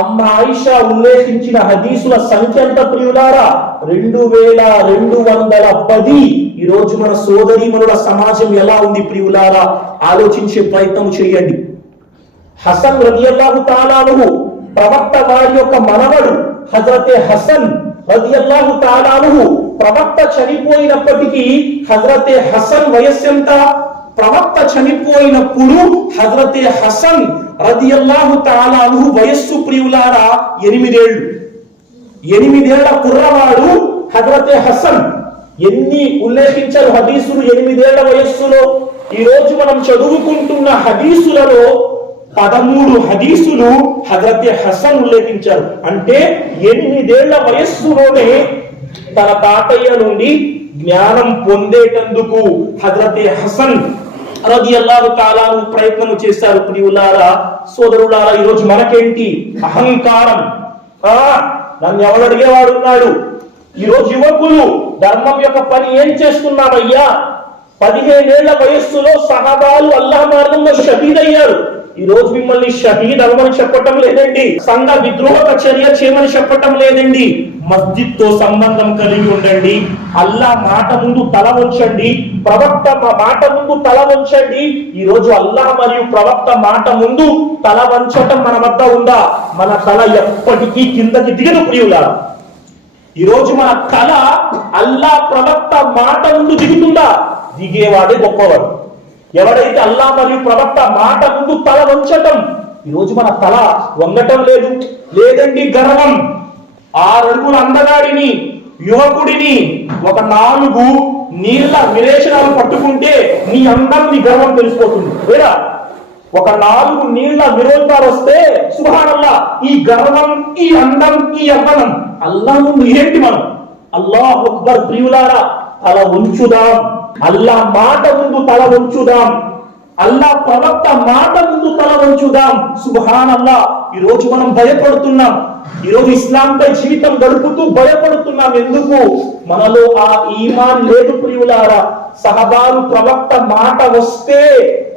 అమ్మ ఆయిషా ఉల్లేఖించిన హదీసుల సంఖ్య ఎంత ప్రియులారా? 2210. ఈ రోజు మన సోదరీమణుల సమాజం ఎలా ఉంది ప్రియులారా? ఆలోచించే ప్రయత్నం చేయండి. హసన్ రదియల్లాహు తాలా అన్హు ప్రవక్త వారి యొక్క మనవడు. హజరతే హసన్ రదియల్లాహు తాలా అన్హు ప్రవక్త చనిపోయినప్పటికీ హజరతే హసన్ వయస్సు ఎంత? ప్రవక్త చనిపోయినప్పుడు హజరతే హసన్ రదియల్లాహు తఆలా అన్హు వయస్సు ప్రియులారా 8 ఏళ్ళు. 8 ఏళ్ల కుర్రవాడు హజరతే హసన్. ఎన్ని ఉల్లేఖించారు హదీసులు 8 ఏళ్ల వయస్సులో? ఈ రోజు మనం చదువుకుంటున్న హదీసులలో 13 హదీసులు హజరతే హసన్ ఉల్లేఖించారు. అంటే 8 ఏళ్ల వయస్సులోనే తన తాతయ్య నుండి జ్ఞానం పొందేటందుకు హజరతే హసన్ రదియల్లాహు తఆలా ప్రయత్నం చేశారు. ప్రియులారా, సోదరులారా, ఈరోజు మనకేంటి? అహంకారం. నన్ను ఎవరు అడిగేవాడు ఉన్నాడు? ఈరోజు యువకులు ధర్మం యొక్క పని ఏం చేస్తున్నామయ్యా? 15 ఏళ్ల వయస్సులో సహాబాలు అల్లాహ్ మార్గంలో షహీద్ అయ్యారు. ఈ రోజు మిమ్మల్ని షహీద్ అవ్వమని చెప్పటం లేదండి, సంఘ విద్రోహక చర్య చేయమని చెప్పటం లేదండి. మస్జిద్ తో సంబంధం కలిగి ఉండండి, అల్లాహ్ మాట ముందు తల వంచండి, ప్రవక్త మాట ముందు తల వంచండి. ఈ రోజు అల్లాహ్ మరియు ప్రవక్త మాట ముందు తల వంచటం మన వద్ద ఉందా? మన తల ఎప్పటికీ కిందకి దిగదు ప్రియులారా. ఈ రోజు మన తల అల్లాహ్ ప్రవక్త మాట ముందు దిగుతుందా? దిగేవాడే గొప్పవాడు. ఎవడైతే అల్లాహ్ మరియు ప్రవక్త మాట ముందు తల వంచటం, ఈ రోజు మన తల వంగటం లేదు. లేదండి, గర్వం. 6 అడుగుల అందగాడిని, యువకుడిని ఒక 4 నీళ్ల విరేచనాలు పట్టుకుంటే నీ అందం, నీ గర్వం తెలిసిపోతుంది. వేరా ఒక 4 నీళ్ల విరోధాలు వస్తే సుబ్హానల్లాహ్, ఈ గర్వం, ఈ అందం, ఈ యవ్వనం అల్లాహ్ ముందు ఏంటి? మనం అల్లాహు అక్బర్ ప్రియులారా, తల ఉంచుదాం. అల్లాహ్ మాట ముందు తల వంచుదాం, అల్లాహ్ ప్రవక్త మాట ముందు తల వంచుదాం. సుబ్హానల్లాహ్, ఈ రోజు మనం భయపడుతున్నాం. ఈ రోజు ఇస్లాంపై జీవితం గడుపుతూ భయపడుతున్నాం. ఎందుకు? మనలో ఆ ఈమాన్ లేదు ప్రియులారా. సహబాలు ప్రవక్త మాట వస్తే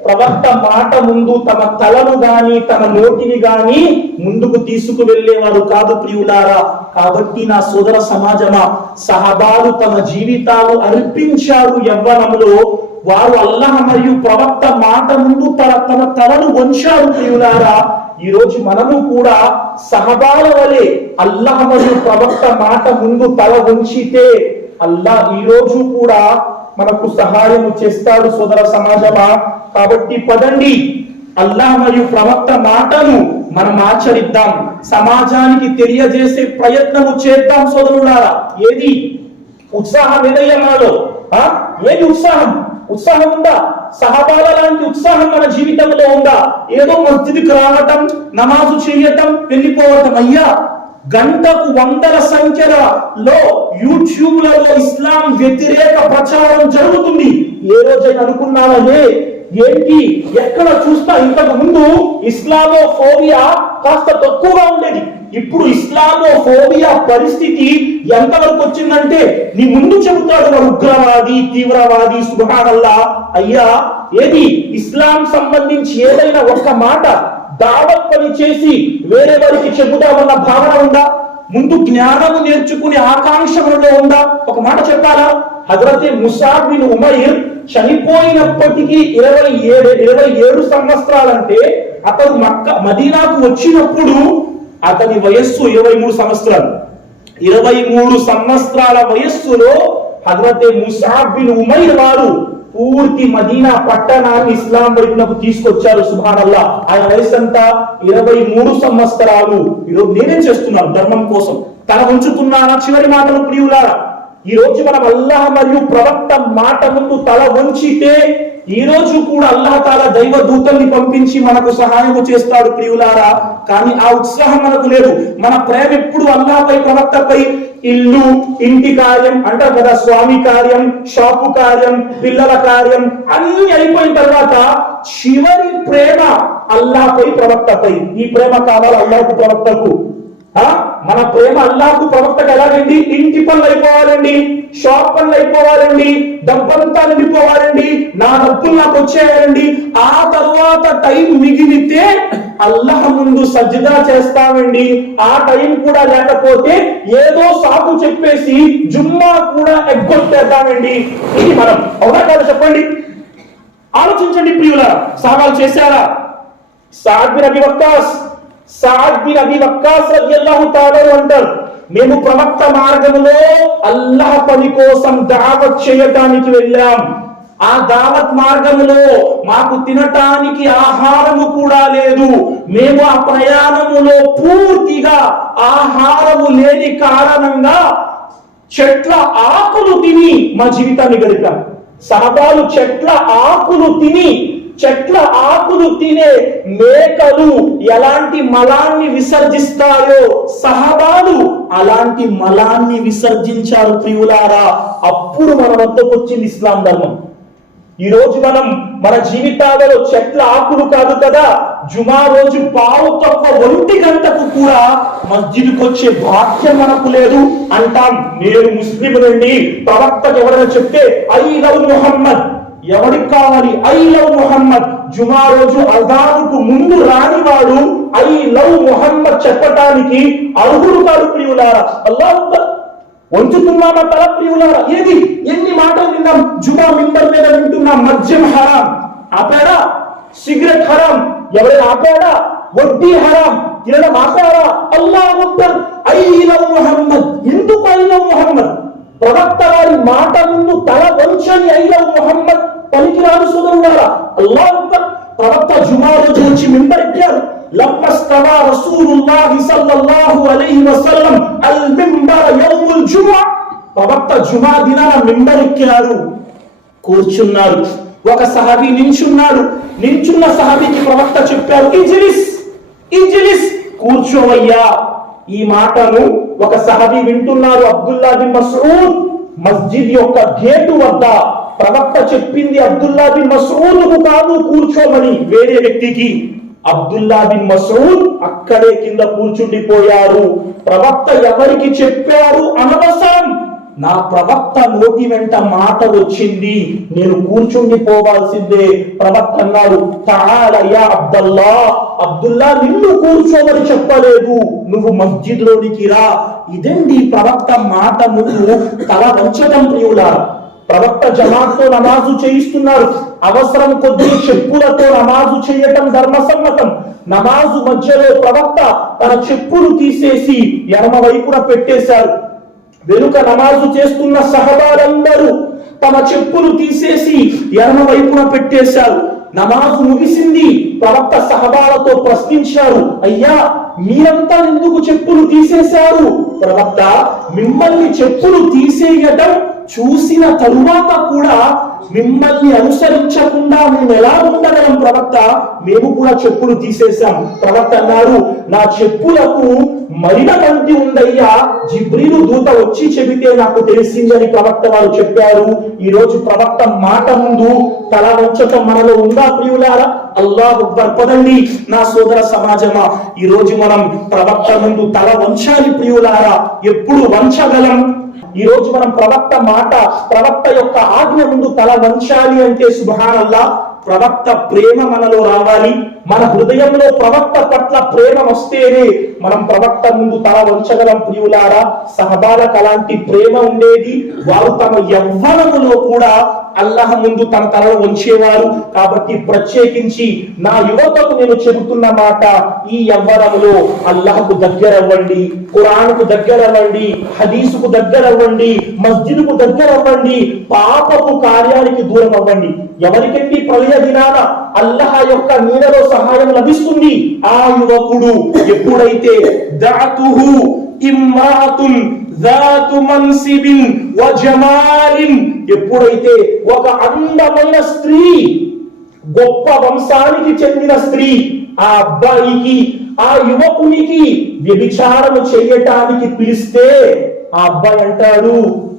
ప్రవక్త మాట ముందు తమ తలను గాని తన నోటిని గాని ముందుకు తీసుకు వెళ్ళేవారు కాదు ప్రియులారా. కాబట్టి నా సోదర సమాజమా, సహబాలు తమ జీవితాలు అర్పించారు యవ్వనంలో. వారు అల్లాహ్ మరియు ప్రవక్త మాట ముందు తమ తలను వంచారు ప్రియులారా. ఈ రోజు మనము కూడా సహబాల వలె అల్లాహ్ మరియు ప్రవక్త మాట ముందు తల వంచితే అల్లాహ్ ఈ రోజు కూడా మనకు సహాయం చేస్తాడు సోదర సమాజమా. కాబట్టి పదండి, అల్లాహ్ మరియు ప్రవక్త మాటను మనం ఆచరిద్దాం, సమాజానికి తెలియజేసే ప్రయత్నము చేద్దాం సోదరులారా. ఏది ఉత్సాహం ఏదయ్యా మనలో? ఏది ఉత్సాహం? ఉత్సాహం ఉందా? సహబాల లాంటి ఉత్సాహం మన జీవితంలో ఉందా? ఏదో మస్జిద్కి రావటం, నమాజు చేయటం, వెళ్ళిపోవటం. అయ్యా, గంటకు 100ల సంఖ్యలో యూట్యూబ్లలో ఇస్లాం వ్యతిరేక ప్రచారం జరుగుతుంది. ఏ రోజైనా అనుకున్నావే ఏంటి? ఎక్కడ చూస్తా ఇంతకు ముందు ఇస్లామోఫోబియా కాస్త తక్కువగా ఉండేది. ఇప్పుడు ఇస్లామోఫోబియా పరిస్థితి ఎంతవరకు వచ్చిందంటే నీ ముందు చెబుతాడు వాడు ఉగ్రవాది, తీవ్రవాది. సుబ్హానల్లాహ్. అయ్యా, ఏది ఇస్లాం సంబంధించి ఏదైనా ఒక్క మాట దావత్ పని చేసి వేరే వారికి చెబుదామన్న భావన ఉందా? ముందు జ్ఞానము నేర్చుకునే ఆకాంక్ష మనలో ఉందా? ఒక మాట చెప్పాలా? హజరతే ముసాబ్ బిన్ ఉమైర్ చనిపోయినప్పటికీ 27 సంవత్సరాలంటే అతను మదీనాకు వచ్చినప్పుడు అతని వయస్సు 23 సంవత్సరాలు. 23 సంవత్సరాల వయస్సులో హజరతే ముసాబ్ బిన్ ఉమైర్ వారు పూర్తి మదీనా పట్టణాన్ని ఇస్లాం వైపునకు తీసుకొచ్చారు. సుబ్హానల్లాహ్. ఆయన వయసు అంతా 23 సంవత్సరాలు. ఈరోజు నేనేం చేస్తున్నాను? ధర్మం కోసం తల ఉంచుతున్నానా? చివరి మాటలు ప్రియులారా, ఈ రోజు మనం అల్లాహ్ మరియు ప్రవక్త మాట ముందు తల వంచితే ఈ రోజు కూడా అల్లాహ్ తాలా దైవ దూతల్ని పంపించి మనకు సహాయం చేస్తాడు ప్రియులారా. కానీ ఆ ఉత్సాహం మనకు లేదు. మన ప్రేమ ఎప్పుడు అల్లాహ్పై, ప్రవక్తపై. ఇల్లు, ఇంటి కార్యం అంటారు కదా, స్వామి కార్యం, షాపు కార్యం, పిల్లల కార్యం అన్ని అయిపోయిన తర్వాత చివరి ప్రేమ అల్లాహ్పై, ప్రవక్తపై. ఈ ప్రేమ కావాలి అల్లాహ్కు, ప్రవక్తకు. మన ప్రేమ అల్లాహ్కు, ప్రవక్తకు ఎలాగండి? ఇంటి పనులు అయిపోవాలండి, షాప్ పనులు అయిపోవాలండి, డబ్బంతా నిండిపోవాలండి, నా డబ్బులు నాకు వచ్చేయాలండి. ఆ తర్వాత టైం మిగిలితే అల్లాహ్ ముందు సజ్జదా చేస్తామండి. ఆ టైం కూడా లేకపోతే ఏదో సాకు చెప్పేసి జుమ్మా కూడా ఎగ్గొట్టేద్దామండి. ఇది మనం అవునా కాదు చెప్పండి? ఆలోచించండి ప్రియులారా. సహాబాలు చేశారా? సఅద్ బిన్ అబీ వక్కాస్ రలియల్లాహు తఆలా అంటారు, మేము ప్రవక్త మార్గంలో అల్లాహ్ పని కోసం దావత్ చేయడానికి వెళ్ళాం. ఆ దావత్ మార్గములో మాకు తినటానికి ఆహారము కూడా లేదు. మేము ఆ ప్రయాణములో పూర్తిగా ఆహారము లేని కారణంగా చెట్ల ఆకులు తిని మా జీవితాన్ని గడిపాం. సహబాలు చెట్ల ఆకులు తినే మేకలు ఎలాంటి మలాన్ని విసర్జిస్తాయో సహబాలు అలాంటి మలాన్ని విసర్జించారు ప్రియులారా. అప్పుడు మన వద్దకు వచ్చింది ఇస్లాం ధర్మం. ఈ రోజు మనం మన జీవితాలలో చెట్ల ఆకులు కాదు కదా, జుమా రోజు 1:15 కూడా మస్జిద్కు వచ్చే భాగ్యం మనకు లేదు. అంటాం నేను ముస్లిం నుండి ప్రవక్తకు ఎవరైనా చెప్తే ఐ లవ్ ముహమ్మద్, ఎవరికి కావాలి ఐ లవ్ ముహమ్మద్? జుమా రోజు అజానుకు ముందు రానివాడు ఐ లవ్ ముహమ్మద్ చెప్పటానికి అర్హుడు కాదు ప్రియులారా. అల్లాహ్ అక్బర్. వంచుతున్నామా తల ప్రియులారా? ఏది ఎన్ని మాటలు విన్నాం, జుమా మింబర్ మీద వింటున్నాం. మద్యం హరాం ఆపాడా? సిగరెట్ హరాం ఎవరైనా ఆపాడా? వడ్డీ హరాం తినడం ఆపారా? అల్లాహ్ అక్బర్. I love Muhammad. ఎందుకు ఐ లవ్ ముహమ్మద్? ప్రవక్త వారి మాట ముందు తల వంచని ఐ లవ్ ముహమ్మద్ పలికిరాడు సోదరులారా. అల్లాహ్ అక్బర్. ప్రవక్త జుమా రోజు వచ్చి మింబర్ ఎక్కారు. లమ్మస్తవా రసూలుల్లాహి సల్లల్లాహు అలైహి వసల్లం అల్ మింబర్ యౌముల్ జుమా. ప్రవక్త జుమా దినాన మింబర్ ఎక్కారు, కూర్చున్నారు. ఒక సహాబీ నించున్నాడు. నించున్న సహాబీకి ప్రవక్త చెప్పారు ఇజ్లిస్, కూర్చోవయ్యా. ఈ మాటను ఒక సహాబీ వింటున్నారు. అబ్దుల్లా బిన్ మస్ఊద్ మస్జిద్ యొక్క గేటు వద్ద ప్రవక్త చెప్పింది అబ్దుల్లా బిన్ మస్ఊద్కు కాదు కూర్చోమని, వేరే వ్యక్తికి. అబ్దుల్లా బిన్ మస్ఊద్ అక్కడే కింద కూర్చుండిపోయారు. ప్రవక్త ఎవరికి చెప్పారు అనవసరం. నా ప్రవక్త నోటి వెంట మాట వచ్చింది, నేను కూర్చుండిపోవాల్సిందే. ప్రవక్త అన్నారు తఆల యా అబ్దుల్లా, అబ్దుల్లా నిన్ను కూర్చోమని చెప్పలేదు, నువ్వు మస్జిద్ లోనికి రా. ఇదండి ప్రవక్త మాట ముందు తల వంచడం ప్రియులారా. ప్రవక్త జమాత్తో నమాజు చేయిస్తున్నారు. అవసరం కొద్దీ చెప్పులతో నమాజు చేయటం ధర్మసమ్మతం. నమాజు మధ్యలో ప్రవక్త తన చెప్పులు తీసేసి ఎడమ వైపున పెట్టేశారు. వెనుక నమాజు చేస్తున్న సహబాలందరూ తమ చెప్పులు తీసేసి ఎడమ వైపున పెట్టేశారు. నమాజు ముగిసింది. ప్రవక్త సహబాలతో ప్రశ్నించారు, అయ్యా మీరంతా ఎందుకు చెప్పులు తీసేశారు? ప్రవక్త, మిమ్మల్ని చెప్పులు తీసేయటం చూసిన తరువాత కూడా మిమ్మల్ని అనుసరించకుండా మేము ఎలా ఉండగలం ప్రవక్త? మేము కూడా చెప్పులు తీసేశాం. ప్రవక్త అన్నారు, నా చెప్పులకు మరిన బంతి ఉందయ్యా, జిబ్రీలు దూత వచ్చి చెబితే నాకు తెలిసిందని ప్రవక్త వారు చెప్పారు. ఈ రోజు ప్రవక్త మాట ముందు తల వంచటం మనలో ఉందా ప్రియులారా? అల్లాహ్ అక్బర్. పదండి నా సోదర సమాజమా, ఈ రోజు మనం ప్రవక్త ముందు తల వంచాలి ప్రియులారా. ఎప్పుడు వంచగలం? ఈ రోజు మనం ప్రవక్త మాట, ప్రవక్త యొక్క ఆజ్ఞ ముందు తల వంచాలి అంటే సుబ్హానల్లాహ్, ప్రవక్త ప్రేమ మనలో రావాలి. మన హృదయంలో ప్రవక్త పట్ల ప్రేమ వస్తేనే మనం ప్రవక్త ముందు తల వంచగలం ప్రియులారా. సహబాలకు అలాంటి ప్రేమ ఉండేది. వారు తమ యవ్వనములో కూడా అల్లాహ్ ముందు తన తలను వంచేవారు. కాబట్టి ప్రత్యేకించి నా యువతకు నేను చెబుతున్న మాట, ఈ యవ్వనములో అల్లాహ్కు దగ్గర అవ్వండి, ఖురాన్కు దగ్గర అవ్వండి, హదీసుకు దగ్గర అవ్వండి, మస్జిద్కు దగ్గర అవ్వండి, పాపపు కార్యానికి దూరం అవ్వండి. ఎవరికెట్టి ప్రళయ దినాన అల్లాహ్ యొక్క నీడలో సహాయం లభిస్తుంది? ఆ యువకుడు ఎప్పుడైతే దాతుహు ఇమ్రాతున్ జాతు మన్సిబిన్ వ జమాలిన్, ఎప్పుడైతే ఒక అందమైన స్త్రీ, గొప్ప వంశానికి చెందిన స్త్రీ ఆ అబ్బాయికి, ఆ యువకునికి వ్యభిచారం చేయటానికి పిలిస్తే ఆ అబ్బాయి అంటాడు,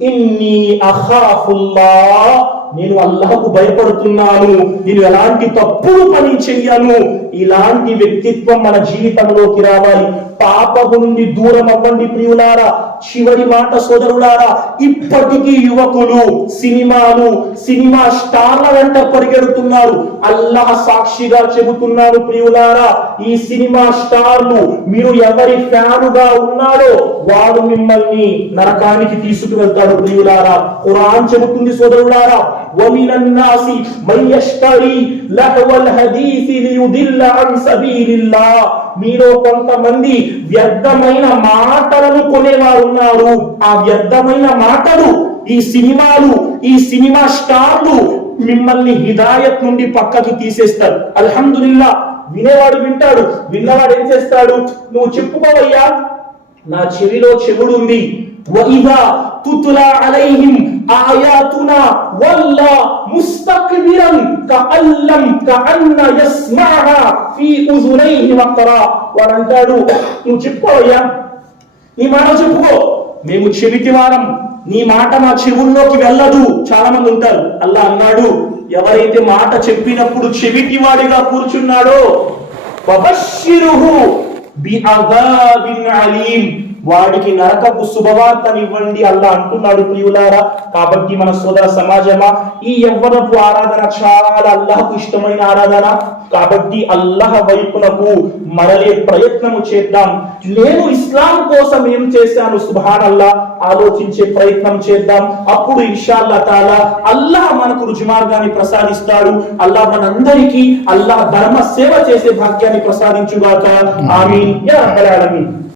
ఇన్ని అఖాఫుల్లాహ్, నేను అల్లాహ్కు భయపడుతున్నాను, నేను ఎలాంటి తప్పుడు పని చెయ్యను. ఇలాంటి వ్యక్తిత్వం మన జీవితంలోకి రావాలి. పాపము నుండి దూరం అవ్వండి ప్రియులారా. చివరి మాట సోదరులారా, ఇప్పటికీ యువకులు సినిమాలు, సినిమా స్టార్ల వెంట పరిగెడుతున్నారు. అల్లాహ్ సాక్షిగా చెబుతున్నాను ప్రియులారా, ఈ సినిమా స్టార్లు మీరు ఎవరి ఫ్యానుగా ఉన్నాడో వాడు మిమ్మల్ని నరకానికి తీసుకువెళ్తాడు ప్రియులారా. ఖురాన్ చెబుతుంది సోదరులారా, వమినన్ నాసి మన్ యష్తరి లహవల్ హదీసి లియుదిల్ల అన్ సబీలిల్లాహ్, మీలో కొంతమంది వ్యర్థమైన మాటలను కొనేవారు ఉన్నారు. ఆ వ్యర్థమైన మాటలు, ఈ సినిమాలు, ఈ సినిమా స్టార్లు మిమ్మల్ని హిదాయత్ నుండి పక్కకి తీసేస్తారు. అల్హమ్దులిల్లా, వినేవాడు వింటాడు, విన్నవాడు ఏం చేస్తాడు? నువ్వు చెప్పుకోవయ్యా, నా చెవిలో చెవుడు ఉంది. వఇదా తుతులా అలైహిం ఆయాతునా వల్లా ముస్తక్బిరన్ కఅల్లం కఅన్న యస్మఅహా ఫీ ఉజునైహి వక్రా. వాడంటాడు, నువ్వు చెప్పుకోవయ్యా, నీ మాట చెప్పుకో, మేము చెవిటివారం, నీ మాట మా చెవుల్లోకి వెళ్ళదు. చాలా మంది ఉంటారు. అల్లా అన్నాడు, ఎవరైతే మాట చెప్పినప్పుడు చెవిటివాడిగా కూర్చున్నాడో ఫబశ్శిరుహు బిఅజాబిన్ అలీం, వాడికి నరకపు శుభవార్తనివ్వండి అల్లా అంటున్నాడు. ప్రియులారా, కాబట్టి మన సోదర సమాజమా, ఈ యవ్వనపు ఆరాధన చాలా అల్లాహకు ఇష్టమైన ఆరాధన. కాబట్టి అల్లాహ్ వైపునకు మరలే ప్రయత్నము చేద్దాం. నేను ఇస్లాం కోసం ఏం చేశాను, సుబ్హానల్లా, ఆలోచించే ప్రయత్నం చేద్దాం. అప్పుడు ఇన్షాల్లా తాలా అల్లాహ్ మనకు రుజుమార్గాన్ని ప్రసాదిస్తాడు. అల్లాహ్ మనందరికీ అల్లాహ్ ధర్మ సేవ చేసే భాగ్యాన్ని ప్రసాదించుగాక. ఆమీన్ యా రబ్బల్ ఆలమీన్.